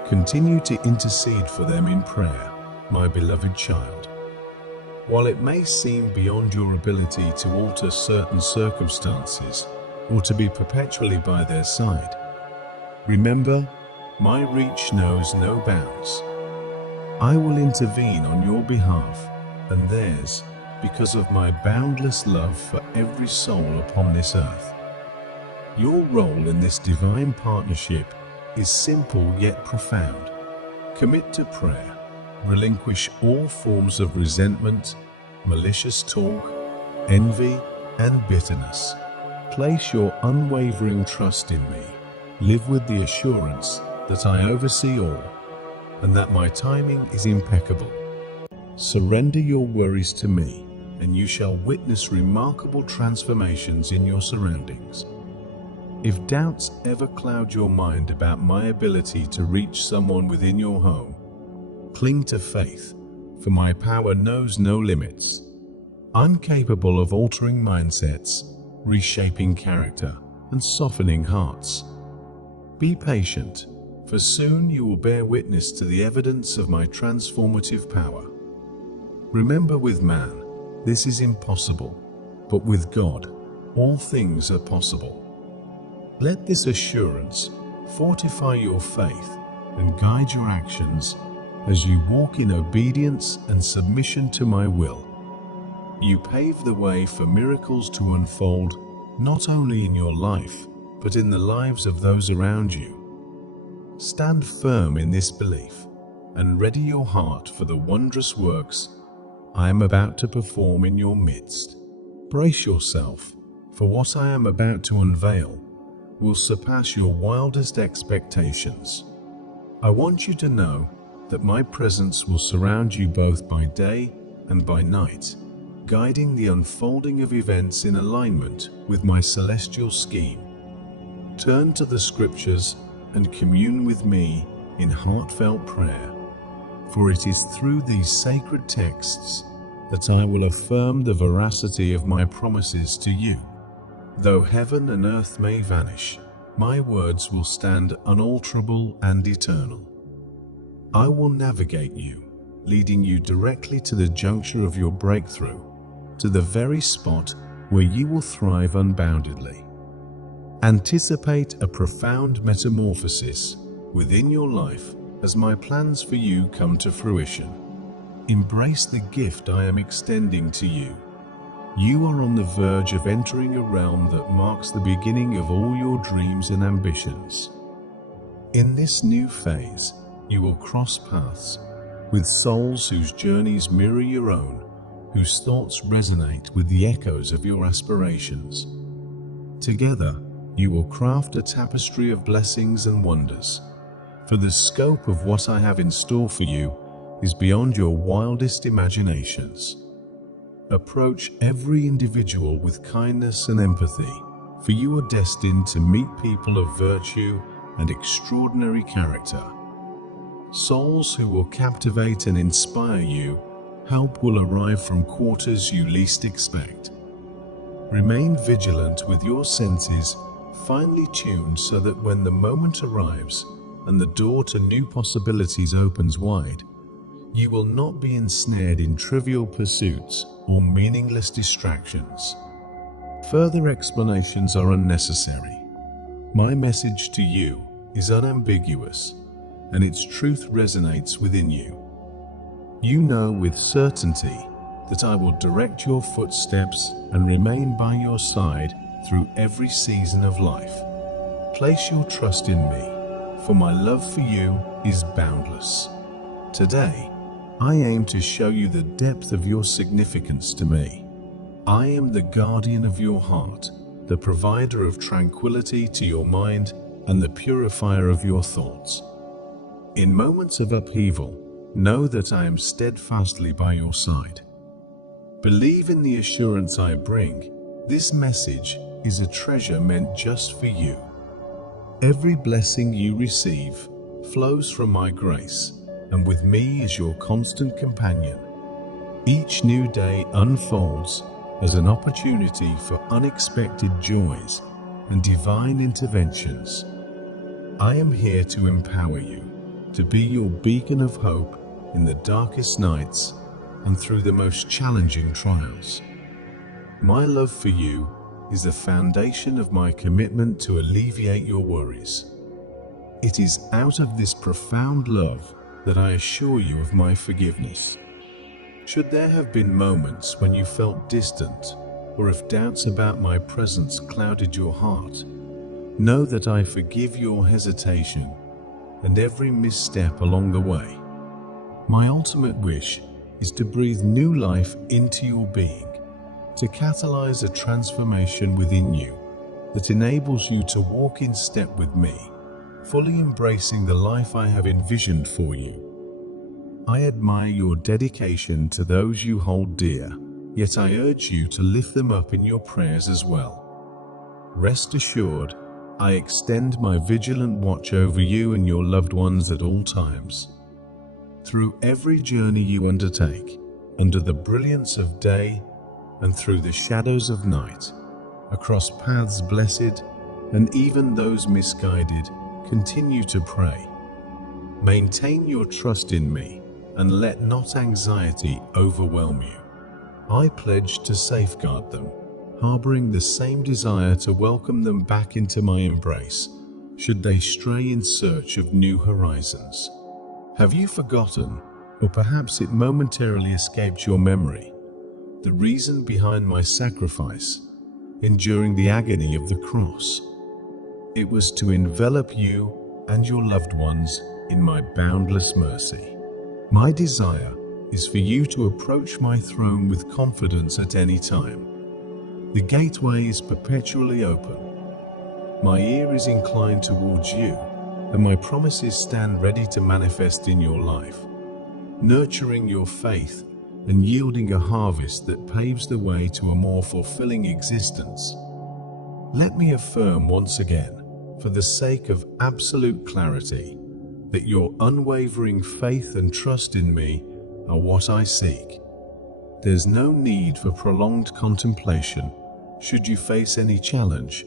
Continue to intercede for them in prayer, my beloved child. While it may seem beyond your ability to alter certain circumstances or to be perpetually by their side, remember, my reach knows no bounds. I will intervene on your behalf and theirs because of my boundless love for every soul upon this earth. Your role in this divine partnership is simple yet profound. Commit to prayer. Relinquish all forms of resentment, malicious talk, envy, and bitterness. Place your unwavering trust in me. Live with the assurance that I oversee all and that my timing is impeccable. Surrender your worries to me, and you shall witness remarkable transformations in your surroundings. If doubts ever cloud your mind about my ability to reach someone within your home, cling to faith, for my power knows no limits. I'm capable of altering mindsets, reshaping character, and softening hearts. Be patient, for soon you will bear witness to the evidence of my transformative power. Remember, with man, this is impossible, but with God, all things are possible. Let this assurance fortify your faith and guide your actions as you walk in obedience and submission to my will. You pave the way for miracles to unfold not only in your life, but in the lives of those around you. Stand firm in this belief and ready your heart for the wondrous works I am about to perform in your midst. Brace yourself, for what I am about to unveil will surpass your wildest expectations. I want you to know that my presence will surround you both by day and by night, guiding the unfolding of events in alignment with my celestial scheme. Turn to the scriptures and commune with me in heartfelt prayer, for it is through these sacred texts that I will affirm the veracity of my promises to you. Though heaven and earth may vanish, my words will stand unalterable and eternal. I will navigate you, leading you directly to the juncture of your breakthrough, to the very spot where you will thrive unboundedly. Anticipate a profound metamorphosis within your life as my plans for you come to fruition. Embrace the gift I am extending to you. You are on the verge of entering a realm that marks the beginning of all your dreams and ambitions. In this new phase, you will cross paths with souls whose journeys mirror your own, whose thoughts resonate with the echoes of your aspirations. Together, you will craft a tapestry of blessings and wonders, for the scope of what I have in store for you is beyond your wildest imaginations. Approach every individual with kindness and empathy, for you are destined to meet people of virtue and extraordinary character. Souls who will captivate and inspire you. Help will arrive from quarters you least expect. Remain vigilant with your senses finely tuned so that when the moment arrives and the door to new possibilities opens wide, you will not be ensnared in trivial pursuits or meaningless distractions. Further explanations are unnecessary. My message to you is unambiguous, and its truth resonates within you. You know with certainty that I will direct your footsteps and remain by your side through every season of life. Place your trust in me, for my love for you is boundless. Today, I aim to show you the depth of your significance to me. I am the guardian of your heart, the provider of tranquility to your mind, and the purifier of your thoughts. In moments of upheaval, know that I am steadfastly by your side. Believe in the assurance I bring. This message is a treasure meant just for you. Every blessing you receive flows from my grace, and with me as your constant companion. Each new day unfolds as an opportunity for unexpected joys and divine interventions. I am here to empower you, to be your beacon of hope in the darkest nights and through the most challenging trials. My love for you is the foundation of my commitment to alleviate your worries. It is out of this profound love that I assure you of my forgiveness. Should there have been moments when you felt distant, or if doubts about my presence clouded your heart, know that I forgive your hesitation and every misstep along the way. My ultimate wish is to breathe new life into your being, to catalyze a transformation within you that enables you to walk in step with me, fully embracing the life I have envisioned for you. I admire your dedication to those you hold dear, yet I urge you to lift them up in your prayers as well. Rest assured, I extend my vigilant watch over you and your loved ones at all times. Through every journey you undertake, under the brilliance of day and through the shadows of night, across paths blessed and even those misguided, continue to pray. Maintain your trust in me and let not anxiety overwhelm you. I pledge to safeguard them, harboring the same desire to welcome them back into my embrace, should they stray in search of new horizons. Have you forgotten, or perhaps it momentarily escaped your memory, the reason behind my sacrifice, enduring the agony of the cross? It was to envelop you and your loved ones in my boundless mercy. My desire is for you to approach my throne with confidence at any time. The gateway is perpetually open. My ear is inclined towards you, and my promises stand ready to manifest in your life, nurturing your faith and yielding a harvest that paves the way to a more fulfilling existence. Let me affirm once again, for the sake of absolute clarity, that your unwavering faith and trust in me are what I seek. There's no need for prolonged contemplation. Should you face any challenge,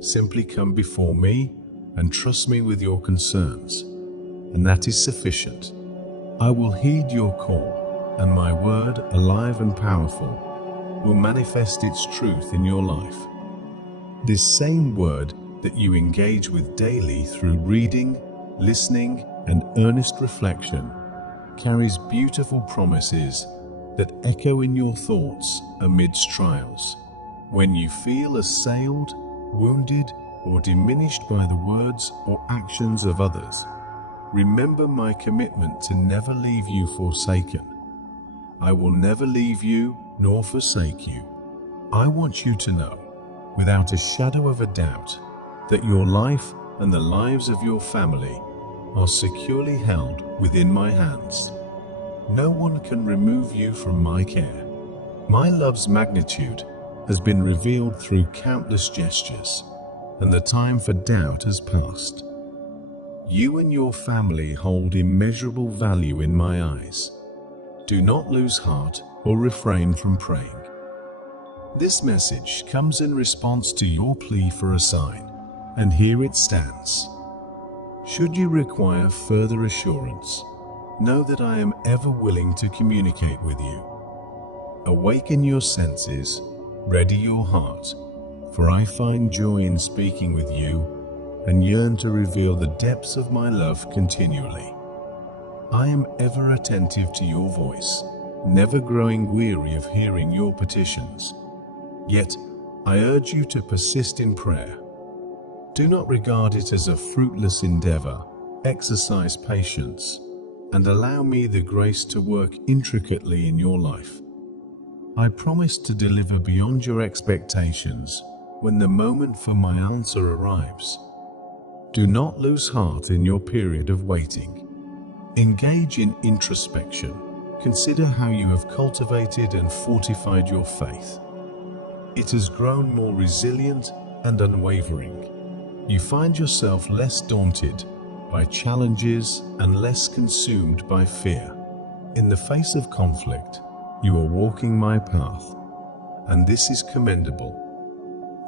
simply come before me and trust me with your concerns, and that is sufficient. I will heed your call, and my word, alive and powerful, will manifest its truth in your life. This same word that you engage with daily through reading, listening, and earnest reflection carries beautiful promises that echo in your thoughts amidst trials. When you feel assailed, wounded, or diminished by the words or actions of others, remember my commitment to never leave you forsaken. I will never leave you nor forsake you. I want you to know, without a shadow of a doubt, that your life and the lives of your family are securely held within my hands. No one can remove you from my care. My love's magnitude has been revealed through countless gestures, and the time for doubt has passed. You and your family hold immeasurable value in my eyes. Do not lose heart or refrain from praying. This message comes in response to your plea for a sign, and here it stands. Should you require further assurance, know that I am ever willing to communicate with you. Awaken your senses, ready your heart, for I find joy in speaking with you and yearn to reveal the depths of my love continually. I am ever attentive to your voice, never growing weary of hearing your petitions. Yet, I urge you to persist in prayer. Do not regard it as a fruitless endeavor. Exercise patience and allow me the grace to work intricately in your life. I promise to deliver beyond your expectations when the moment for my answer arrives. Do not lose heart in your period of waiting. Engage in introspection. Consider how you have cultivated and fortified your faith. It has grown more resilient and unwavering. You find yourself less daunted by challenges and less consumed by fear. In the face of conflict, you are walking my path, and this is commendable.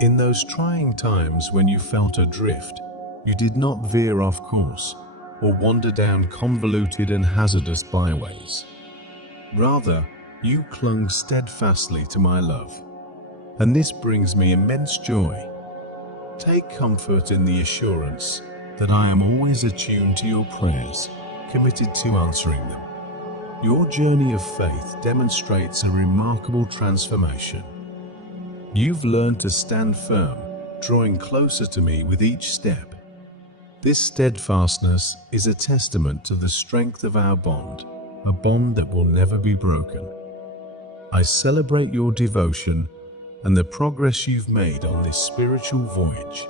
In those trying times when you felt adrift, you did not veer off course or wander down convoluted and hazardous byways. Rather, you clung steadfastly to my love, and this brings me immense joy. Take comfort in the assurance that I am always attuned to your prayers, committed to answering them. Your journey of faith demonstrates a remarkable transformation. You've learned to stand firm, drawing closer to me with each step. This steadfastness is a testament to the strength of our bond, a bond that will never be broken. I celebrate your devotion and the progress you've made on this spiritual voyage.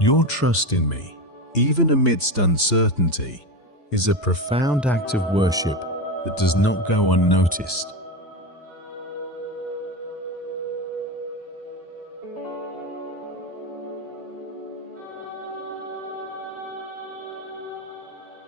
Your trust in me, even amidst uncertainty, is a profound act of worship that does not go unnoticed.